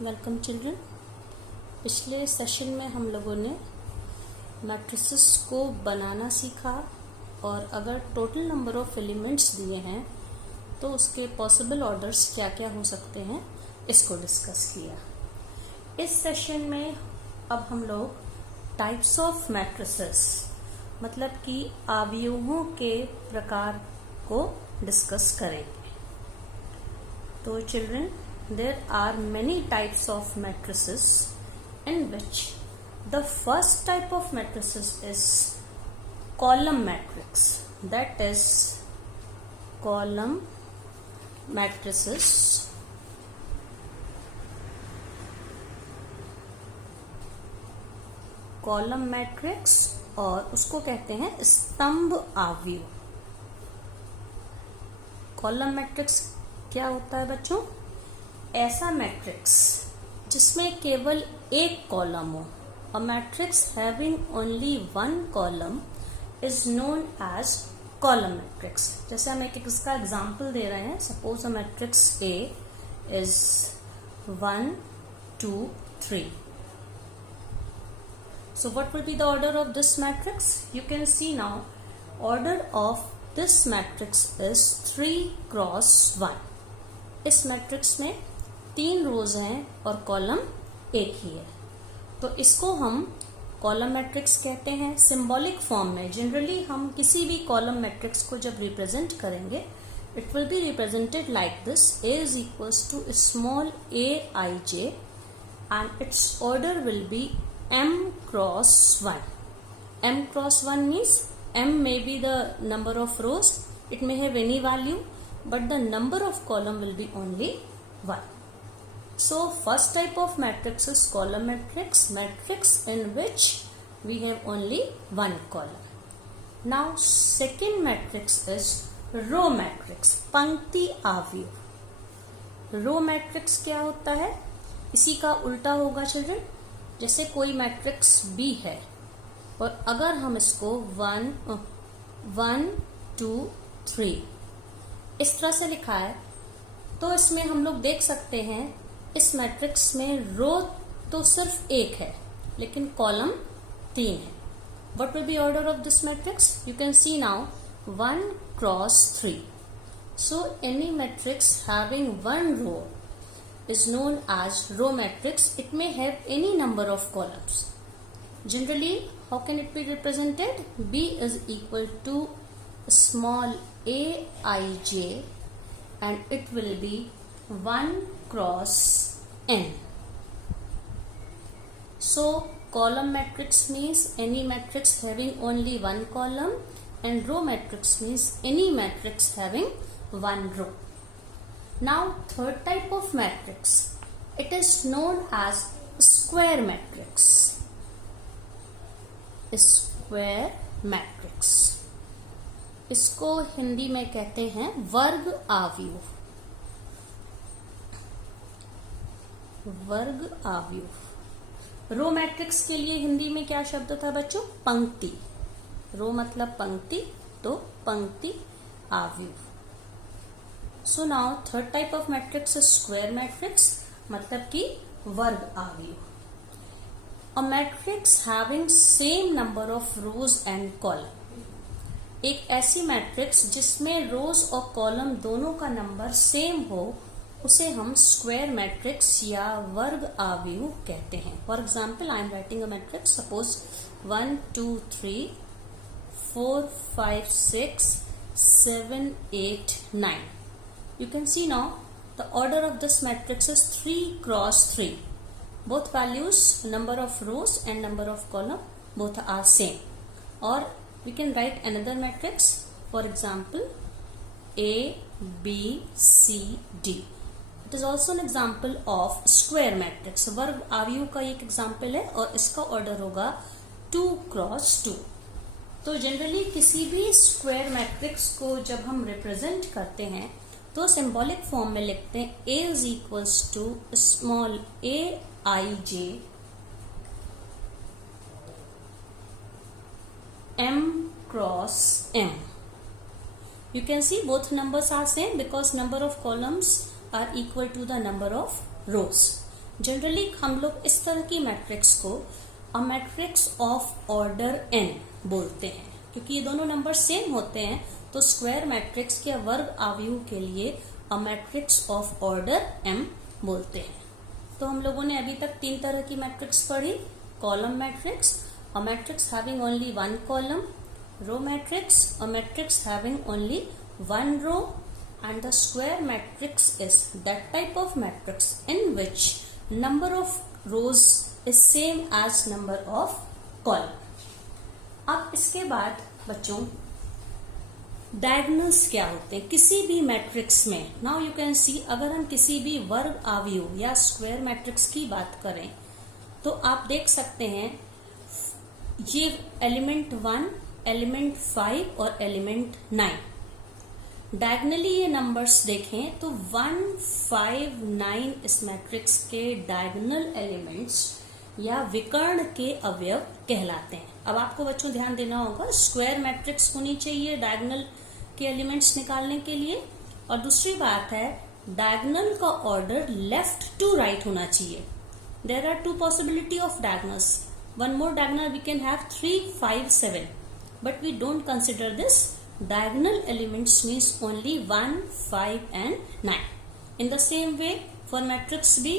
Welcome children. पिछले session में हम लोगों ने मैट्रिसेस को बनाना सीखा और अगर टोटल नंबर ऑफ एलिमेंट्स दिए हैं तो उसके पॉसिबल ऑर्डर्स क्या क्या हो सकते हैं इसको डिस्कस किया। इस सेशन में अब हम लोग टाइप्स ऑफ मैट्रिसेस मतलब कि अवयवों के प्रकार को डिस्कस करेंगे। तो children, there are many types of matrices in which the first type of matrices is column matrix, that is column matrices column matrix और उसको कहते हैं स्तंभ अवयव। कॉलम मैट्रिक्स क्या होता है बच्चों? ऐसा मैट्रिक्स जिसमें केवल एक कॉलम हो। A matrix having only one column is known as column matrix. जैसे हम एक इसका एग्जांपल दे रहे हैं। Suppose a matrix A is 1 2 3। So what will be the order of this matrix? You can see now order of this matrix is 3 cross 1। इस matrix में 3 रोज हैं और कॉलम एक ही है, तो इसको हम कॉलम मैट्रिक्स कहते हैं। सिंबॉलिक फॉर्म में जनरली हम किसी भी कॉलम मैट्रिक्स को जब रिप्रेजेंट करेंगे it will be represented like this. A is equals to small aij and its order will be m cross 1. m cross 1 means m may be the number of rows, it may have any value, but the number of column will be only 1. So first type of matrix is column matrix, matrix in which we have only one column. Now second matrix is row matrix, पंक्ति अवयव। Row matrix क्या होता है? इसी का उल्टा होगा children. जैसे कोई मैट्रिक्स B है और अगर हम इसको 1 2 3 इस तरह से लिखा है तो इसमें हम लोग देख सकते हैं इस मैट्रिक्स में रो तो सिर्फ एक है लेकिन कॉलम 3 है। What will be order of this matrix? You can see now 1 cross 3। So any matrix having one row is known as row matrix. It may have any number of columns. Generally, how can it be represented? B is equal to small aij and it will be 1 cross n. So column matrix means any matrix having only one column and row matrix means any matrix having one row. Now third type of matrix, it is known as square matrix. Square matrix इसको हिंदी में कहते हैं वर्ग अवयव। वर्ग अवयव। Row matrix के लिए हिंदी में क्या शब्द था बच्चों? पंक्ति। रो मतलब पंक्ति, तो पंक्ति अवयव। So now third type of matrix is square matrix, मतलब कि वर्ग अवयव। A matrix having same number of rows and column, एक ऐसी मैट्रिक्स जिसमें रोज और कॉलम दोनों का नंबर सेम हो उसे हम स्क्वायर मैट्रिक्स या वर्ग अवयव कहते हैं। For example I am writing a matrix, suppose 1 2 3 4 5 6 7 8 9। You can see now the order of this matrix is 3 cross 3. Both values, number of rows and number of column, both are same. Or we can write another matrix, for example A B C D. It is also an example of square matrix. वर्ग अवयव का एक example है और इसका order होगा 2 cross 2. तो generally किसी भी स्क्वायर मैट्रिक्स को जब हम रिप्रेजेंट करते हैं तो सिंबॉलिक फॉर्म में लिखते हैं A is equals to small aij m cross m. You can see both numbers are same because number of columns are equal to the number of rows. Generally हम लोग इस तरह की मैट्रिक्स को a matrix of order n बोलते हैं, क्योंकि ये दोनों नंबर सेम होते हैं। तो स्क्वायर मैट्रिक्स के वर्ग आव्यूह के लिए a matrix of order m बोलते हैं। तो हम लोगों ने अभी तक 3 तरह की मैट्रिक्स पढ़ी। Column matrix, a matrix having only 1 column, row matrix, a matrix having only 1 row, and the square matrix is that type of matrix in which number of rows is same as number of column. अब इसके बाद बच्चों diagonals क्या होते हैं किसी भी matrix में। नाउ यू कैन सी, अगर हम किसी भी वर्ग आव्यूह या स्क्वायर मैट्रिक्स की बात करें तो आप देख सकते हैं ये एलिमेंट 1, एलिमेंट 5 और एलिमेंट 9। डायगनली ये नंबर्स देखें तो 1, 5, 9 इस मैट्रिक्स के डायगोनल एलिमेंट्स या विकर्ण के अवयव कहलाते हैं। अब आपको बच्चों ध्यान देना होगा, स्क्वायर मैट्रिक्स होनी चाहिए डायगोनल के एलिमेंट्स निकालने के लिए, और दूसरी बात है डायगोनल का ऑर्डर लेफ्ट टू राइट होना चाहिए। There are 2 possibility of diagonals, one more diagonal we can have 3, 5, 7, but we don't consider this. Diagonal elements means only 1, 5 and 9. In the same way, for matrix B,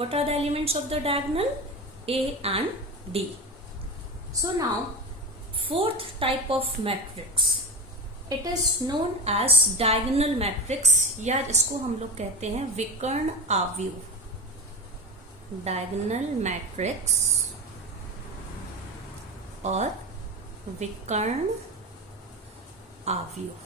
what are the elements of the diagonal? A and D. So now, fourth type of matrix. It is known as diagonal matrix, या इसको हम लोग कहते हैं विकर्ण आव्यूह। Diagonal matrix और विकर्ण आव्यूह।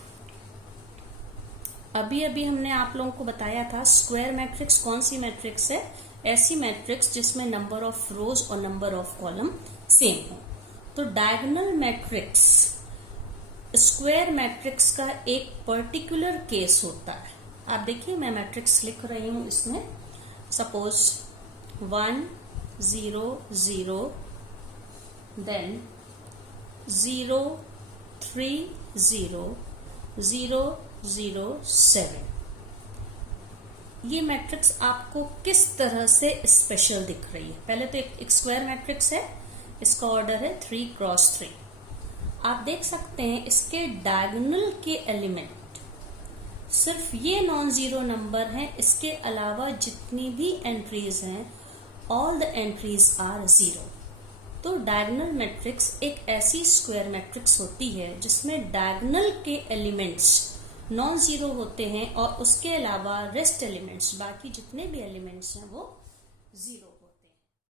अभी अभी हमने आप लोगों को बताया था स्क्वायर मैट्रिक्स कौन सी मैट्रिक्स है, ऐसी मैट्रिक्स जिसमें नंबर ऑफ रोज और नंबर ऑफ कॉलम सेम हो। तो डायगोनल मैट्रिक्स स्क्वायर मैट्रिक्स का एक पर्टिकुलर केस होता है। आप देखिए मैं मैट्रिक्स लिख रही हूं इसमें, सपोज 1, 0, 0, देन 0, 3, 0, 0, 0, 7। ये मैट्रिक्स आपको किस तरह से स्पेशल दिख रही है? पहले तो एक स्क्वायर मैट्रिक्स है, इसका ऑर्डर है 3 क्रॉस 3। आप देख सकते हैं इसके डायगोनल के एलिमेंट सिर्फ ये नॉन जीरो नंबर हैं, इसके अलावा जितनी भी एंट्रीज हैं ऑल द एंट्रीज आर 0। तो डायगोनल मैट्रिक्स एक ऐसी स्क्वायर मैट्रिक्स होती है जिसमें डायगोनल के एलिमेंट्स नॉन जीरो होते हैं और उसके अलावा रेस्ट एलिमेंट्स, बाकी जितने भी एलिमेंट्स हैं वो